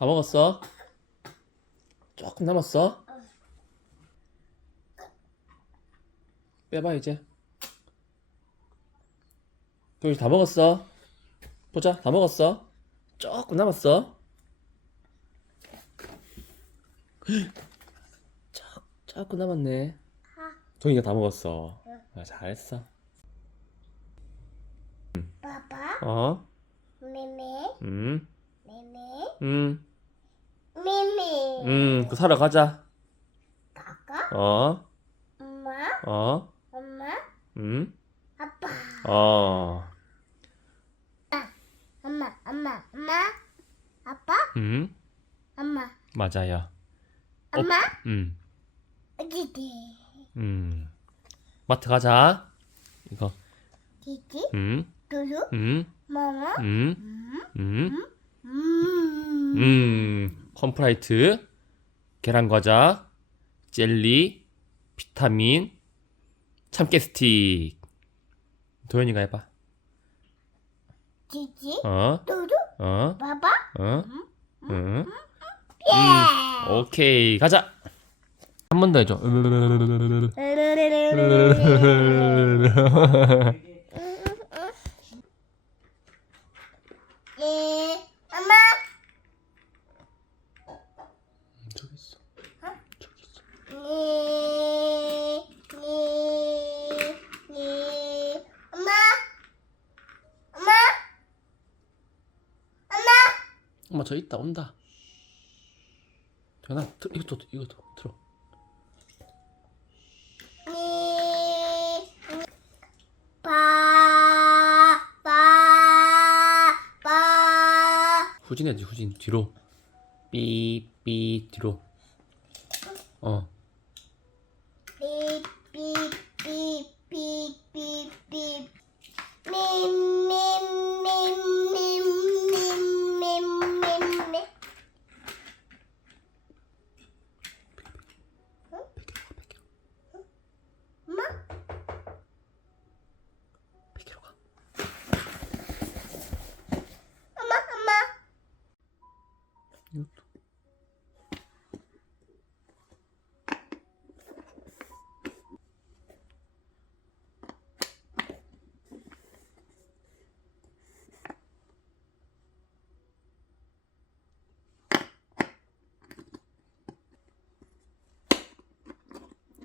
다 먹었어? 조금 남았어? 빼봐 이제. 그럼 다 먹었어? 보자 다 먹었어? 조금 남았어? 조, 조금 남았네. 동이가 다 먹었어. 아, 잘했어. 빠빠, 어? 미미, 음, 미미, 음, 미미. 음, 그 사러 가자. 아까? 어, 엄마, 어, 엄마, 음, 아빠. 어, 엄마, 엄마, 엄마, 아빠, 음, 엄마, 맞아요. 어, 엄마, 음, 디디, 음. 마트 가자. 이거, 디디, 음, 두루, 음, 마마, 음, 음, 음, 음. 음. 컴프라이트, 계란 과자, 젤리, 비타민, 참깨 스틱. 도현이가 해봐. 디디, 어, 두루, 어, 빠빠, 어, 음, 응. 예. 오케이, 가자. 한 번 더 해줘. 예, 엄마, 저기 있어. 저기 있어. 예, 예, 예, 엄마, 저 있다 온다. 전화 들 이것도 이것도 들어. 후진해야지 후진 뒤로. 삐삐 뒤로. 어. 삐, 삐, 삐, 삐, 삐, 삐. 미, 미, 미, 미, 미, 미, 미, 미. 엄마? 백기로 가. 엄마, 엄마. 이것도.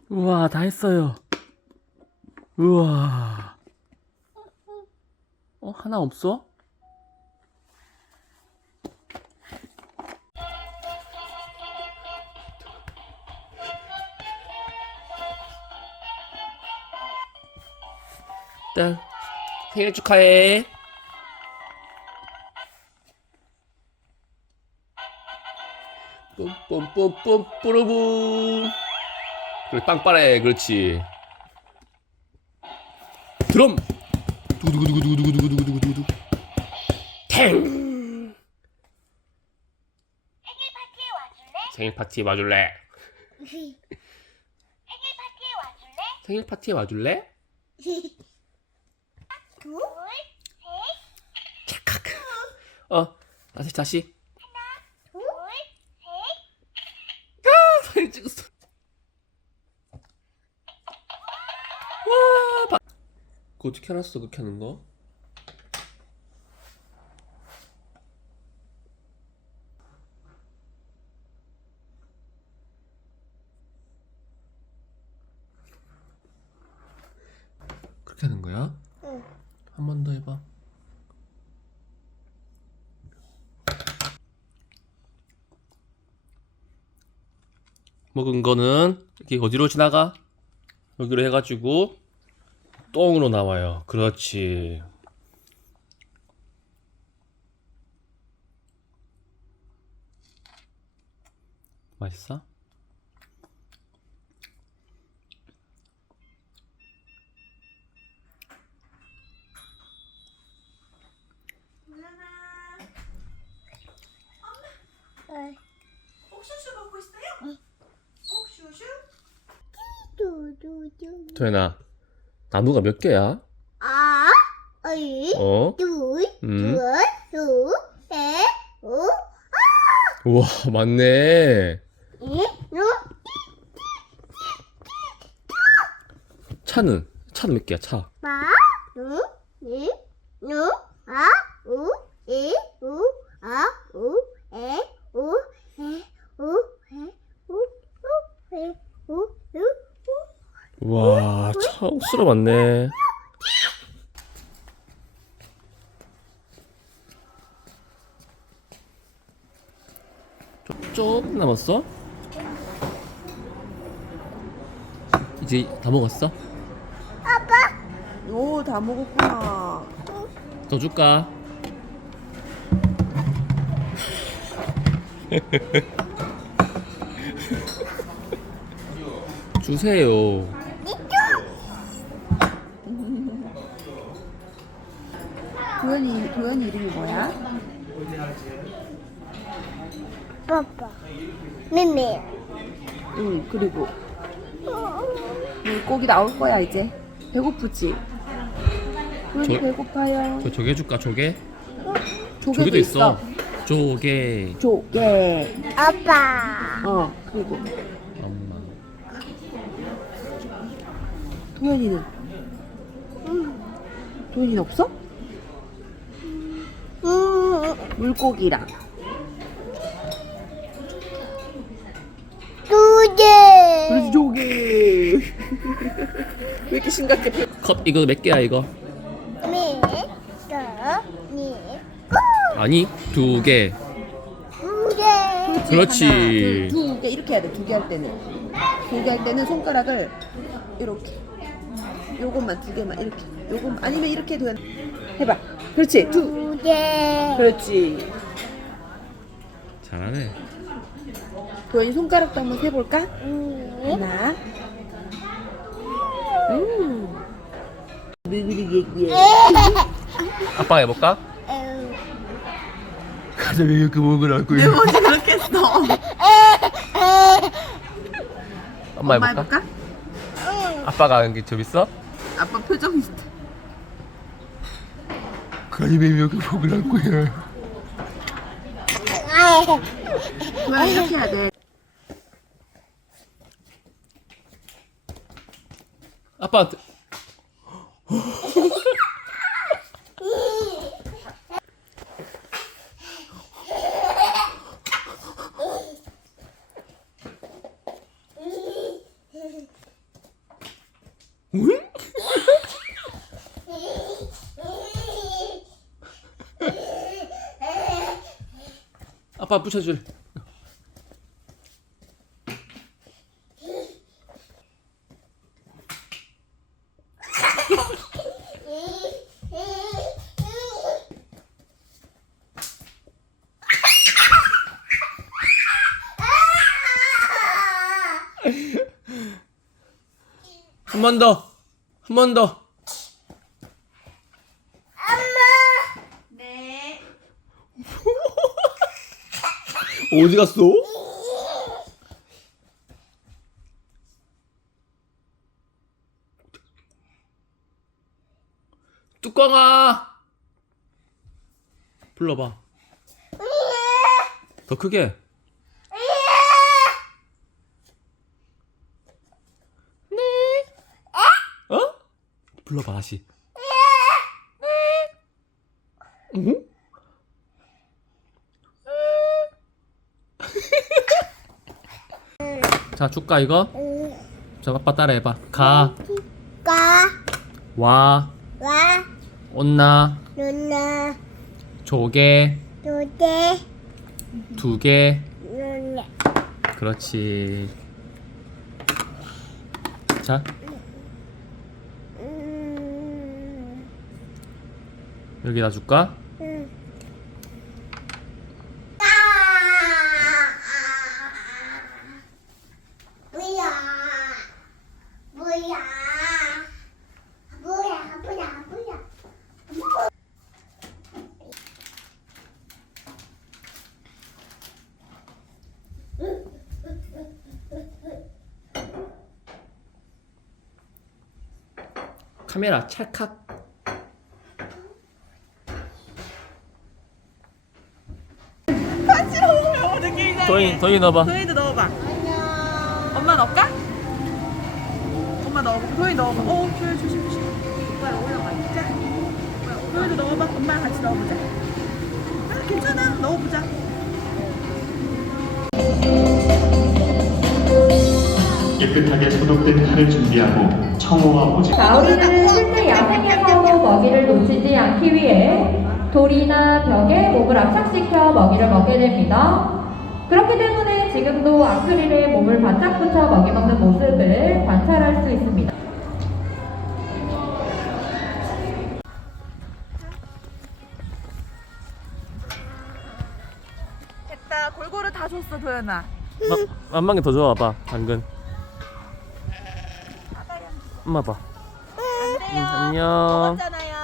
우와 다 했어요. 우와. 어 하나 없어? 일단 생일 축하해. 뿜뿜뿜뿜 뿌르붐. 그래 빵빠레 그렇지. 드럼. 두구두구두구두구두구두구두구두구. 탱. 생일 파티에 와줄래? 생일 파티에 와줄래? 생일 파티에 와줄래? 착각. 어 다시 다시. 둘, 사진 찍었어. 와, 바... 그거 어떻게 알았어? 그렇게 하는 거? 그렇게 하는 거야? 응. 한 번 더 해봐. 먹은 거는 이렇게 어디로 지나가? 여기로 해가지고 똥으로 나와요. 그렇지. 맛있어? 먹고 있어요? 두두두. 도현아, 나무가 몇 개야? 아, 어이, 어? 둘, 음. 둘, 둘, 셋, 오, 우와, 맞네. 이, 누, 차는? 차는 몇 개야, 차? 마, 누, 이, 누, 아, 우, 이, 우, 아, 우, 에, 우, 에, 우, 에, 우, 우, 에, 우, 우, 우. 와, 차 옥수로 많네. 좀, 좀 남았어? 이제 다 먹었어? 오, 다 먹었구나. 더 줄까? 주세요. 도현이, 도현이 이름이 뭐야? 빠빠. 미미. 응, 그리고 물고기 나올 거야, 이제. 배고프지? 도현이 저- 배고파요. 저 조개 줄까? 조개? 조개도, 조개도 있어. 조개. 조개. 아빠. 어, 그리고 엄마. 도현이는? 도현이는 없어? 음, 물고기랑. 두 개. 그래서 조개. 왜 이렇게 심각해? 컵 이거 몇 개야 이거? 미, 더, 니, 아니 두 개. 두 개. 그렇지. 두개 이렇게 해야 돼. 두 개 할 때는 두 개 할 때는 손가락을 이렇게 요것만 두 개만 이렇게 요것 아니면 이렇게 해도 돼. 해봐. 그렇지. 두. 두 개. 그렇지. 잘하네. 도현이 손가락도 한번 세볼까? 음, 하나. 음. 느그리게 아빠가 해볼까? 가자 이렇게 먹으라고. 어디 않겠어. 엄마 엄마 해볼까? 아빠가 하는 게 재밌어? 아빠 표정이 있어. 가자 이렇게 먹으라고. 아이. 도현이 이렇게 해야 돼. 아빠. 응? 아빠 부셔줄. 한 번 더. 한 번 더. 네. 어디 갔어? 뚜껑아! 불러봐. 더 크게. 네. 어? 불러봐 다시 응? 자 줄까 이거? 자 아빠 따라해봐. 가. 가, 와, 와, 온나, 누나, 조개, 두 개, 두 개. 누나. 그렇지. 자, 음, 여기다 줄까? 뭐야? 뭐야? 뭐야? 뭐야? 카메라 찰칵 더이 더이 넣어봐. 너희도 너 넣어봐. 도희 넣어봐. 어, 도희 조심 조심. 오빠 올라가. 자, 도희도 넣어봐. 엄마랑 같이 넣어보자. 아, 괜찮아. 넣어보자. 깨끗하게 소독된 칼을 준비하고 청어와 오징어 나우리는 실제 야생에서도 먹이를 놓치지 않기 위해 돌이나 벽에 몸을 압착시켜 먹이를 먹게 됩니다. 그렇기 때문에 지금도 아크릴에 몸을 바짝 붙여 먹이 먹는 모습을 관찰할 수 있습니다. 됐다. 골고루 다 줬어, 도연아. 한 방에 더 줘봐 봐. 당근. 엄마 봐. 안 돼요. 안녕. 먹었잖아요.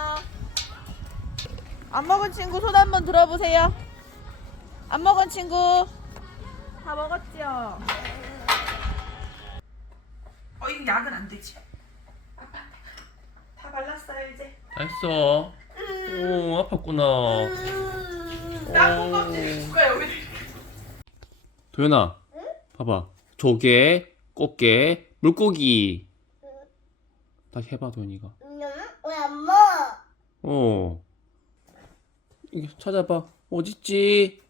안 먹은 친구 손 한번 들어보세요. 안 먹은 친구 다 먹었죠? 어, 이거 약은 안 되지. 다 발랐어요 이제. 다 했어. 오 아팠구나. 땅콩 껍질 누가 여기? 도연아, 봐봐. 조개, 꽃게, 물고기. 다시 해봐 도연이가. 왜안 먹어? 어. 이거 찾아봐. 어딨지?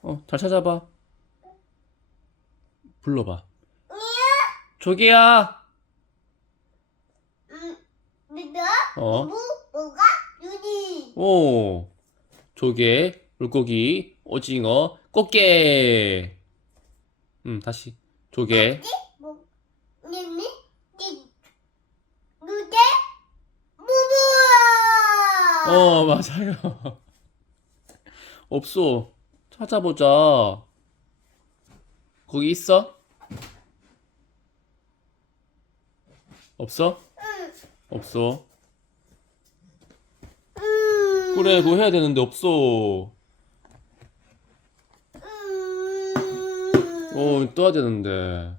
어, 잘 찾아봐. 불러봐. 조개야. 음, 믿어? 어. 무, 뭐가? 유리. 오. 조개, 물고기, 오징어, 꽃게. 음, 다시. 조개. 뭐, 니니, 니. 어, 맞아요. 없어. 찾아보자. 거기 있어? 없어? 없어. 음, 그래, 그거 해야 되는데 없어. 음. 어, 떠야 되는데.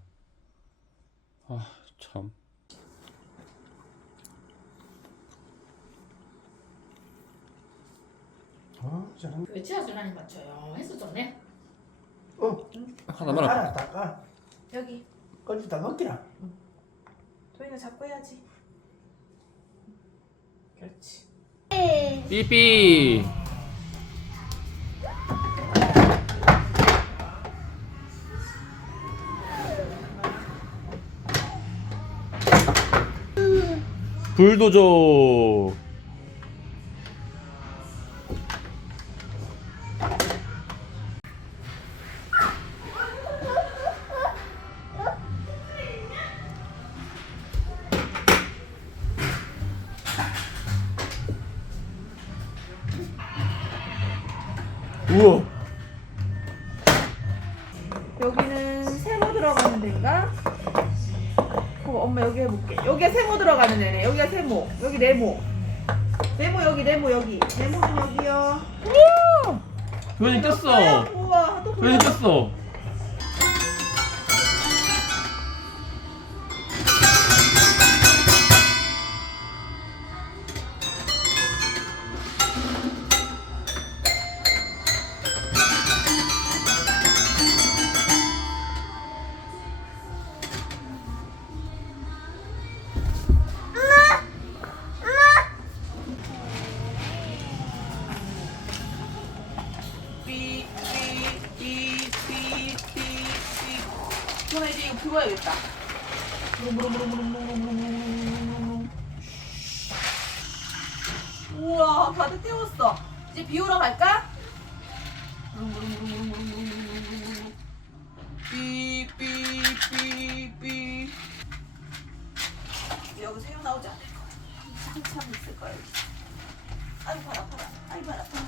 아, 참. 외치아 주라니 맞춰요. 했었잖네. 어, 하나만 할까? 알았다가 여기 꺼주다 먹기라. 도희가 잡고 해야지. 그렇지. 삐삐. 불도저. 여기 네모. 네모 여기 네모 여기. 네모는 여기요. 도현이 꼈어. 우와 가득 태웠어. 이제 비우러 갈까? 삐삐삐삐 여기 새우 나오지 않을까? 한참 있을 거야 아이고 아파라. 아이고 아파라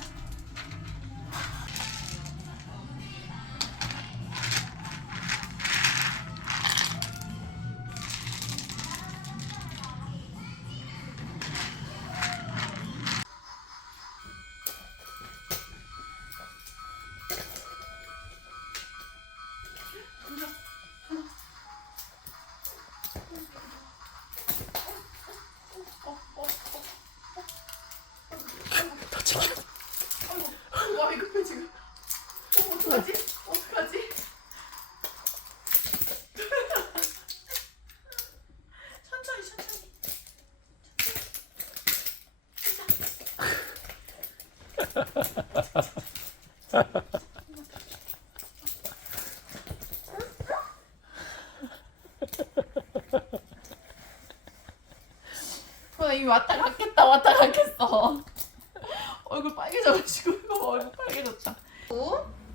이미 왔다 갔겠다 왔다 갔겠어. 얼굴 빨개져가지고 이거 봐, 얼굴 빨개졌다.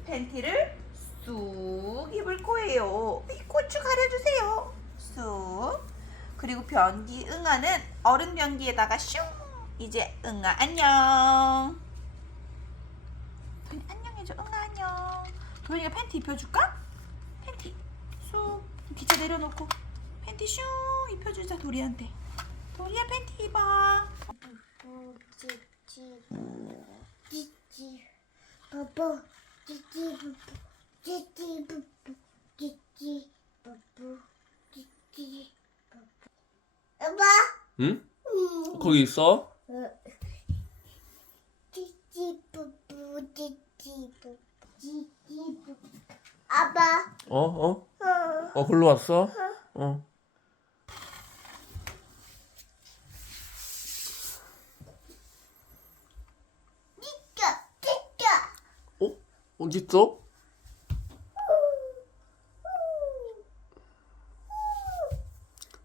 팬티를 쑥 입을 거예요. 이 고추 가려주세요. 쑥. 그리고 변기 응아는 어른 변기에다가 슝. 이제 응아 안녕. 도현이 안녕해줘. 응아 안녕. 도현이가 팬티 입혀줄까? 팬티 쑥 기차 내려놓고 팬티 슝 입혀주자 도리한테. 도리야 팬티 입어. 찌찌 찌찌 뽀뽀 찌찌 뽀뽀 찌찌 뽀뽀 찌찌 뽀뽀 찌찌 뽀뽀 아빠 응? 음. 거기 있어? 찌찌 뽀뽀 찌찌 뽀뽀 찌찌 뽀뽀 아빠 어? 어? 어 어, 글로 왔어? 어. 찌까 찌까 어? 있어?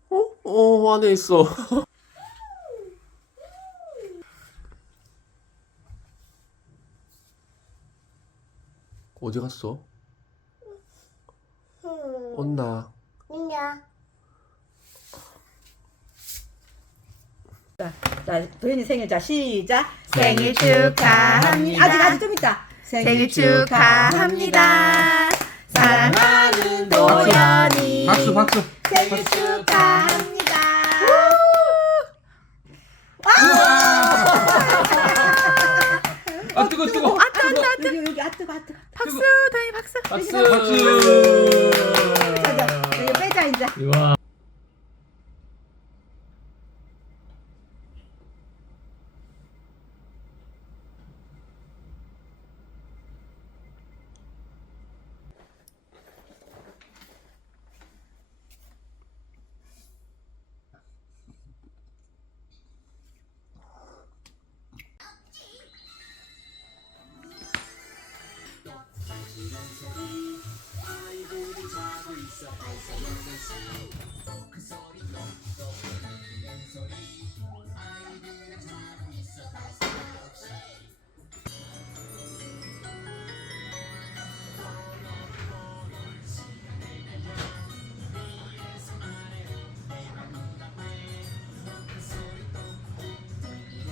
어? 어, 안에 있어. 어디 갔어? 음. 온나. 민야 자, 도현이 생일 자 시작. 생일 축하합니다. 아직 아직 좀 있다. 생일 축하합니다. 사랑하는 도연이 박수, 박수. 생일 축하합니다. 아, 뜨거, 뜨거. 여기 여기 아 뜨거 아 뜨거. 박수 도연이 박수. 박수. 자, 자, 여기 빼자 이제. 와.